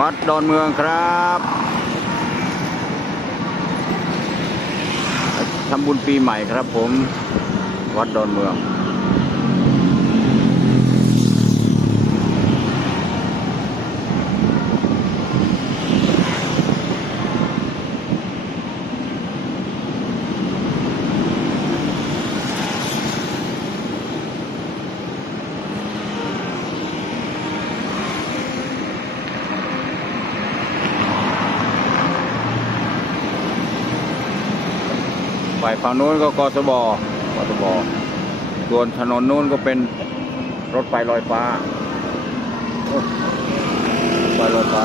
วัดดอนเมืองครับทำบุญปีใหม่ครับผม วัดดอนเมือง ฝ่ายฝั่งนู้นก็กสบกสบส่วนถนนนู้นก็เป็นรถไฟลอยฟ้ารถไฟลอยฟ้า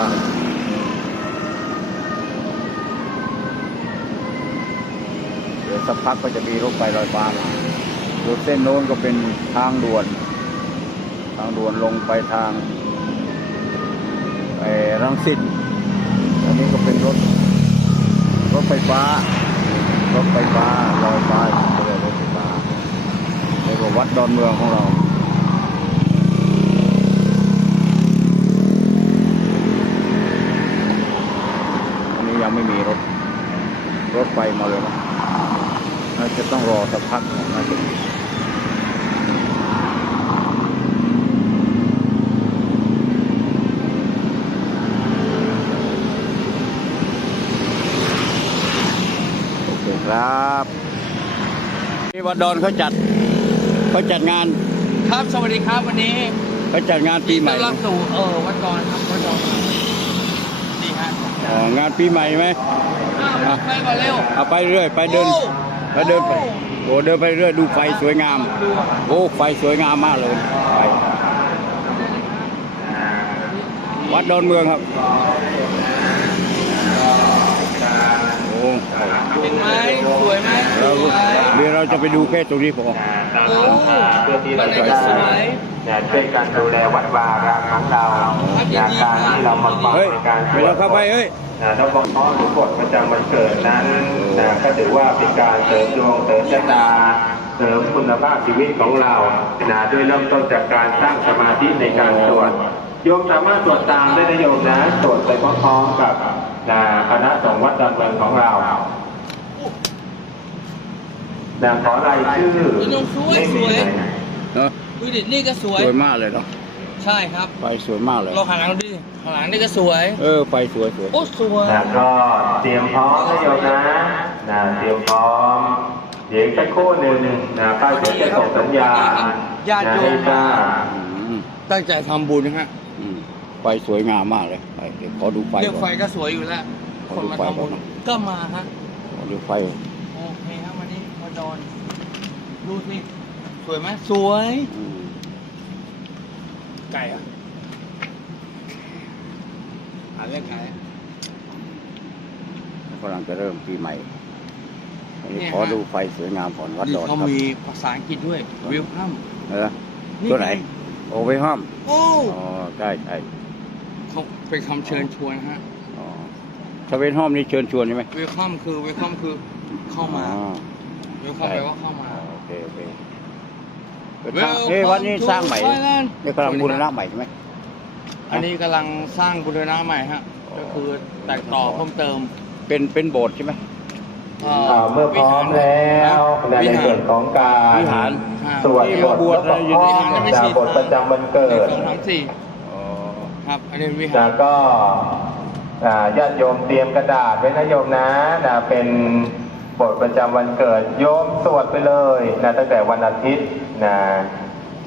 เดี๋ยวสักพักก็จะมีรถไฟลอยฟ้ามาส่วนเส้นโน้นก็เป็นทางด่วน ทางด่วนลงไปทางไปรังสิตอันนี้ก็เป็นรถรถไฟฟ้า รถไฟฟ้าลอยฟ้าก็เลยรถไฟฟ้าเรียกว่าวัดดอนเมืองของเราอันนี้ยังไม่มีรถรถไฟมาเลยนะน่าจะต้องรอสักพักน่าจะมีโอเคครับที่ วัดดอนเขาจัดเขาจัดงานครับสวัสดีครับวันนี้เขาจัดงานปีใหม่ต้อนรับสู่เออวัดกรครับวัดกรนี่ฮะอ๋องานปีใหม่ไหมอ้าวไปก่อนเร็วเอาไปเรื่อยไปเดินโอ้ไปเดินไปโอ้เดินไปเรื่อยดูไฟสวยงาม ดูโอ้ไฟสวยงามมากเลยไฟวัดดอนเมืองครับโอ้ เห็นไหมสวยไหมสเราวยเดี๋ยวเราจะไปดูแค่ตรงนี้พอโอ้เพื่อที่วัเรานไหนจะก็สได้วยเนี่ยช่วยกันดูแลวัดวาอารามของเราจากการที่เรามาฟังเฮ้ยในการไม่ต้องเข้าไปเฮ้ยนะน้องบอกน้องหรือบทประจำวันเกิดนั้นนะก็ถือว่าเป็นการเสริมดวงเสริมชะตาเสริมคุณภาพชีวิตของเรานะด้วยเริ่มต้นจากการสร้างสมาธิในการสวดโยมสามารถสวดตามได้นะโยมนะสวดไปพร้อมๆกับ นะคณะสงฆ์วัดดอนเมืองของเรานะขอรายชื่อไม่มีเลยเนอะดูดินี่ก็สวย สวยมากเลยเนาะใช่ครับ ไฟสวยมากเลยเราหันหลังดูดิหันหลังนี่ก็สวย เออไฟสวยสวยโอ้สวยนะก็เตรียมพร้อมนะโยมนะนะเตรียมพร้อม เดี๋ยวอีกสักครู่หนึ่งนะป้าเดี๋ยวจะส่งสัญญาณญาติโยมนะให้ทราบอืมตั้งใจทำบุญนะฮะอืมไฟสวยงามมากเลยไปเดี๋ยว ขอดูไฟเรื่องก่ไฟอน ก็สวยอยู่แล้วคนมาทำบุญก็มาฮะ ขอดูไฟ โอเคครับวันนี้มาดอนดูสิสวยไหมสวย อืมไก่อะหาเรื่องไก่กำลังจะเริ่มปีใหม่อันนี้เนี่ยขอฮะ ดูไฟสวยงามก่อนวัดนี่ดอนเขาครับ มีภาษาอังกฤษด้วยวิลคัมเออ ตัวไหน โอเวห้อม โอ้ อ๋อ ใช่ใช่ เขาเป็นคำเชิญชวนฮะอ๋อชาเวนห้อมนี่เชิญชวนใช่ไหมวิลคัมคือวิลคัมคือเข้ามาอ๋อวิลคัมใช่แปลว่าเข้ามา โอเคโอเคเป็นสร้างเอ้ยวัดนี้สร้างใหม่ Welcome to Thailand นี่กำลังบูรณะใหม่ใช่ไหม อันนี้กำลังสร้างบูรณะใหม่ฮะ อ๋อ ก็คือแต่งต่อเพิ่มเติมเป็นเป็นโบสถ์ใช่ไหมเอ่อ่าเมื่อพร้อมแล้วในวิในหาร ส่วนของการวิหารสวดที่บมาทบวชแล้วก็อะไรอยู่พร้อในมวิหารจากบทประจำวันเกิหนึ่งดสองสามสี่อ๋อ ครับอันนี้วิหารก็อ่าญาติโยมเตรียมกระดาษไว้นะโยมนะนะเป็นบทประจำวันเกิดโยมสวดไปเลยนะตั้งแต่วันอาทิตย์นะ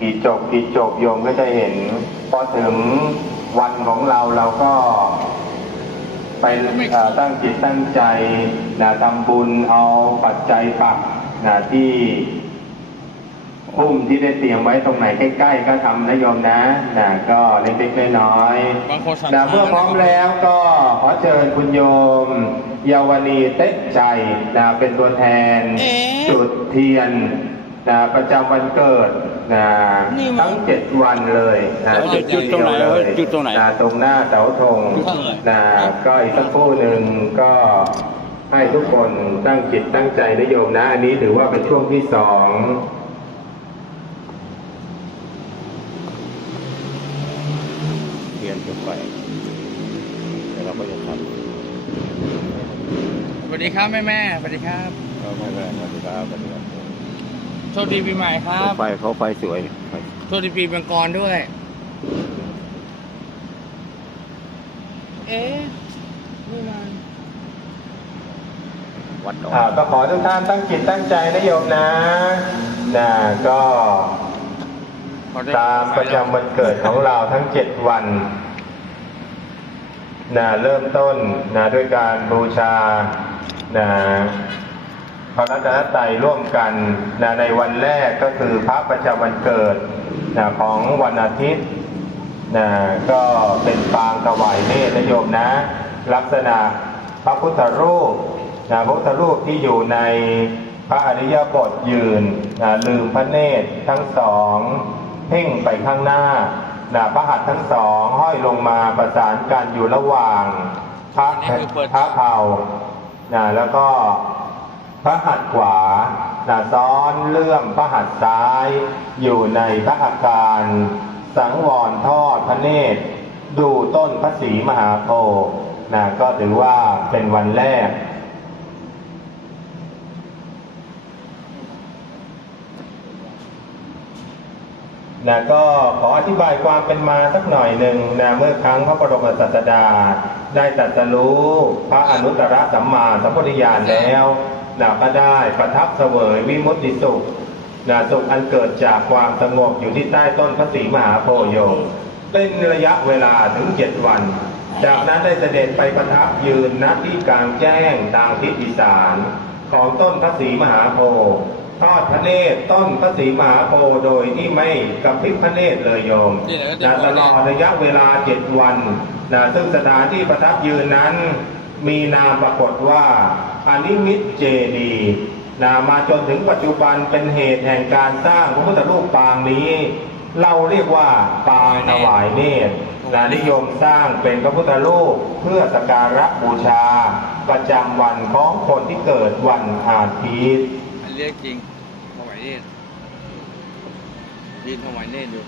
กี่จบกี่จบโยมก็จะเห็น พอถึงวันของเราเราก็ ไปเอ่อตั้งจิตตั้งใจนะทำบุญเอาปัจจัยปักนะที่ พุ่มที่ได้เตรียมไว้ตรงไหนใกล้ๆก็ทำนะโยมนะนะก็เล็กๆน้อยบางคนสั่งๆนะเมื่อพร้อมแล้วก็ขอเชิญคุณโยม เยาวณีเต็กใจนะเป็นตัวแทน จุดเทียนนะประจำวันเกิดนะทั้งเจ็ดวันเลยนะแล้วจะจุดตรงไหนเดียวเลยจุดตรงไหนนะตรงหน้าเสาธงจุดตรงไหนนะก็อีกสักครู่หนึ่งก็ให้ทุกคนตั้งจิตตั้งใจนะโยมนะ อันนี้ถือว่าเป็นช่วงที่สอง เทียนจุดไฟ เราก็จะทำ ส วัสดีครับแม่แม่ๆสวัสดีครับก็ไม่แรงสวัสดีครับสวัสดีครับโชคดีปีใหม่ครับไฟเขาไฟสวยไฟโชคดีปีมังกรด้วย เอ๊ะไม่มาวัดดอกอ่าก็ขอทุกท่านตั้งจิตตั้งใจนะโยมนะนะก็ขอได้ตามประจำวันเกิดของเราทั้งเจ็ดวันนะเริ่มต้นนะด้วยการบูชา นะพระรัตนตรัยร่วมกันนะในวันแรกก็คือพระประจำวันเกิดนะของวันอาทิตย์นะก็เป็นปางถวายเนตรนะโยมนะ ลักษณะพระพุทธรูปนะพระพุทธรูปที่อยู่ในพระอริยบทยืนนะลืมพระเนตรทั้งสองเพ่งไปข้างหน้านะพระหัตถ์ทั้งสองห้อยลงมาประสานกันอยู่ระหว่างพระพระเข่า นะแล้วก็พระหัตถ์ขวานะซ้อนเลื่อมพระหัตถ์ซ้าย อยู่ในพระอาการ สังวรทอดพระเนตร ดูต้นพระศรีมหาโพธิ์นะก็ถือว่าเป็นวันแรกนะก็ขออธิบายความเป็นมาสักหน่อยหนึ่งนะเมื่อครั้งพระบรมศาสดา ได้ตรัสรู้พระอนุตตรสัมมาสัมพุทธญาณแล้วนะก็ได้ประทับเสวยวิมุตติสุขนะสุขอันเกิดจากความสงบอยู่ที่ใต้ต้นพระศรีมหาโพธิ์โยมเป็นระยะเวลาถึงเจ็ดวัน จากนั้นได้เสด็จไปประทับยืนณที่กลางแจ้งทางทิศอีสานของต้นพระศรีมหาโพธิ์ ทอดพระเนตรต้นพระศรีมหาโพธิ์โดยที่ไม่กระพริบพระเนตรเลยโยมนี่แหละก็จะ นะตลอดระยะเวลาเจ็ดวันนะซึ่งสถานที่ประทับยืนนั้น มีนามปรากฏว่าอนิมิตเจดีย์นะมาจนถึงปัจจุบันเป็นเหตุแห่งการสร้างพระพุทธรูปปางนี้ เราเรียกว่าปางถวายเนตรนะนิยมสร้างเป็นพระพุทธรูปเพื่อสกการะบูชา ประจำวันของคนที่เกิดวันอาทิตย์ อันเรียกจริงถวาย เนตรยืนถวายเนตรอยู่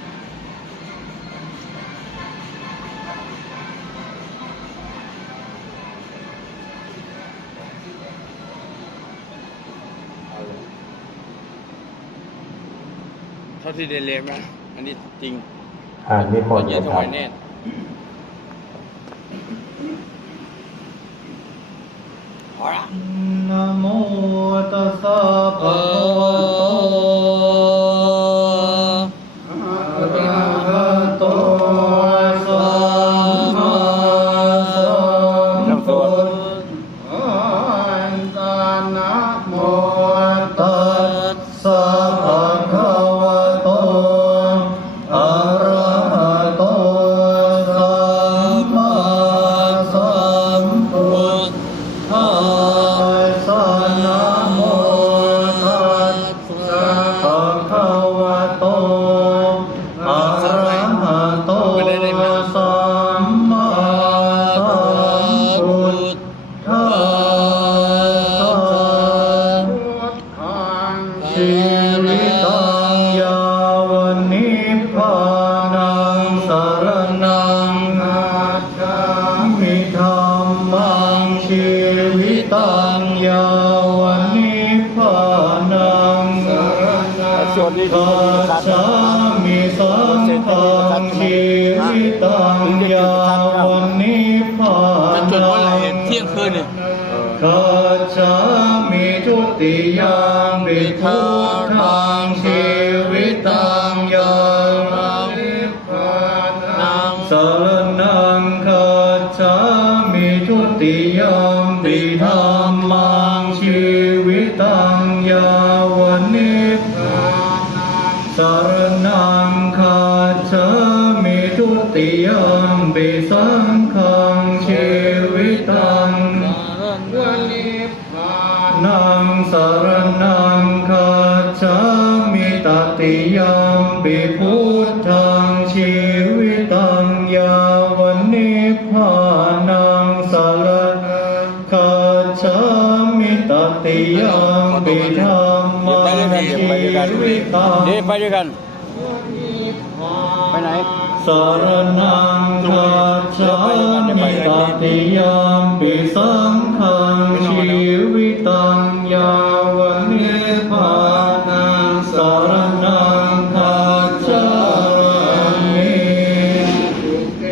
เท่าที่เดนเรียนนะอันนี้จริงอ่านิมนต์ยืนนะถครัวายเนตร ยาวนิพพาจะนังจุดเมื่อไหร่เที่ยงคืนเนี่ยกัจฉามิทุติยามปิพุทธั ติยามปิสังฆังชีวิตังวนังสารนังคาจามิตติยามปิพุทธังชีวิตังยาวันนิพพานังสารคาจามิตติยามปิธรรมังชีวิตังเดี๋ยวไปด้วยกัน สารนังคาจามิปฏิยามปิสังขังชีวิตังยาวเนิพพานังสารณังคาจามิเก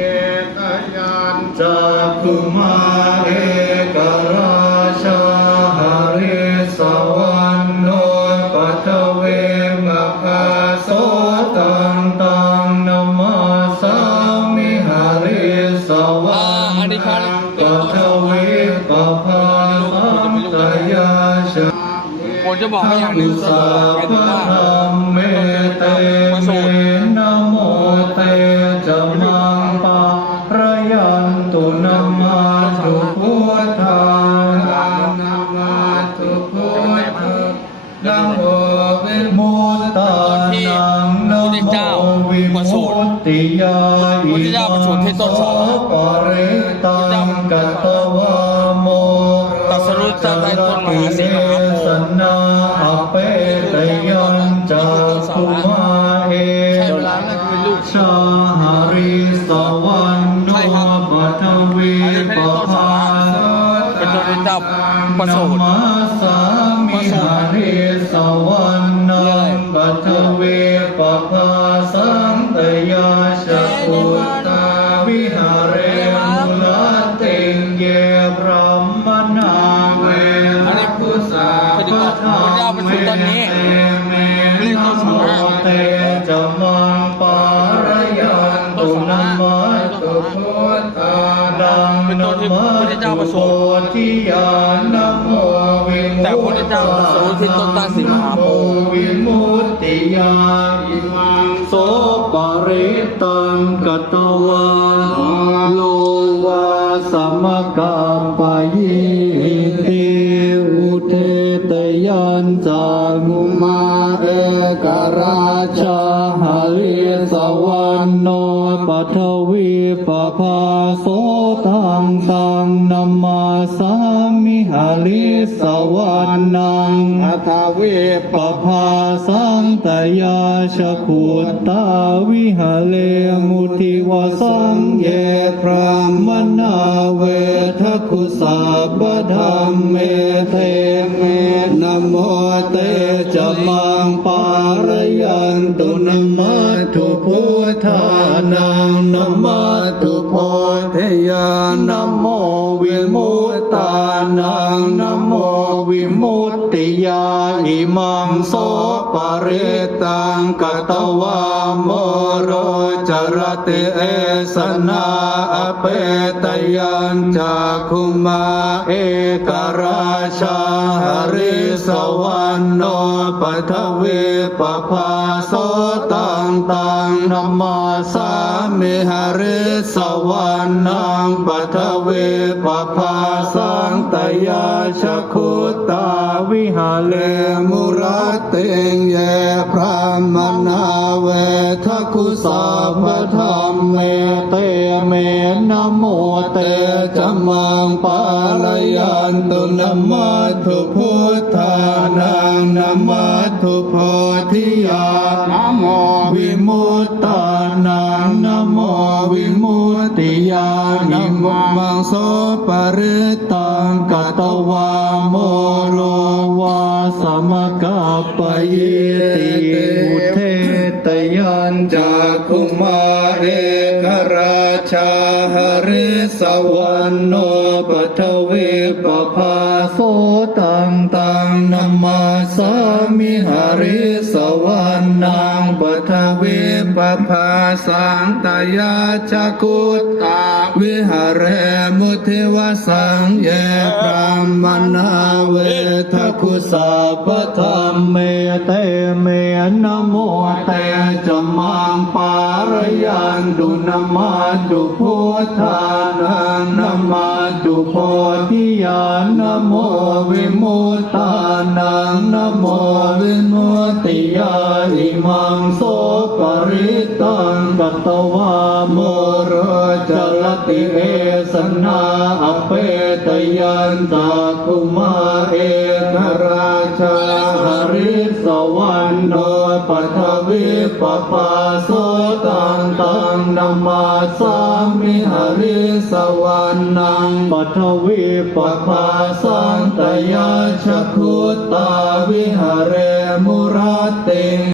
ตยานจากคุมาเอกราชาหาริสวรรณโนปัทเวมะคาโสตังตัง ผมจะบอกให้อย่างหนึ่งสัพหมายพถึงว่าธรรมเมเตเมนะโมเตจะมังปะระยันตุนัมาตุพุทธานัมาตุพุทธนะโมวิมุตตานังนะโมวิมุตติยาอิมังโสปริตังกัตตวาโมตัสรุตตาใต้ต้นมหาสี ป แต่พระเจ้าประสูติที่ต้นตาลสีมหาโพธิ์วิมุตติยาอิมังโสปริตังกตวาโลวาสัมกาปยิติอุเทตยันจามุมาเอกราชาหาริสวรรณโนปทว หาริสวรรนังอัทเวปภาสังตยาชขุตตาวิหาเลมุทิวสังเยพรามนาเวทคุสาปธรรมเมเทเมนโมเตจมังปารยันตุนะมัตุพุทธานังนะมัตุโพธิยานะโม มุตตานังนโมวิมุตติยาอิมังโสปริตังกตวาโมโรจรติเอสนาอเปตยัญจาคุมาเอกราชา ริสวรรณโนปัทวีปภาโสตังตังนัมมาสามิหริสวรรณังปัทวีปภาสังตยาชคุตตาวิหาเลมุระเตงเยพระมนาเวทคุสาพธรรมเมเตเมนะ โมเตจะมังปาลยันตุนะมัตถุพุทธานังนะมัตถุโพธิยานะโมวิมุตตานังนะโมวิมุตติยานิมังโสปริตังกตวาโมโลวาสมกัปปยิติอุเทตยันจากคุมาเร ชาหริสวรรณโนปัทวีปภาโสตังตังนัมมาสามิหริสวรรณังปัทวี ปภาสังตยาชกุตตาวิหารเรมุทิวสังเยพรามนาเวทคุสาปธรรมเมเตเมนะโมเตจมังปารยันดุนามาดุพุทธานังนามาดุโพธิญาณนะโมวิมุตตานังนโมวิมุตติยาอิมังโส ริตังกัตตวาโมโรจรติเอสนาอเปตยันตาคุมาเอกราชาหริสวรรณโนปัทวีปปาโสตังตังนามาสามิหาริสวรรนังปัทวีปภาสันตยาชคุตตาวิหาเรมุรติ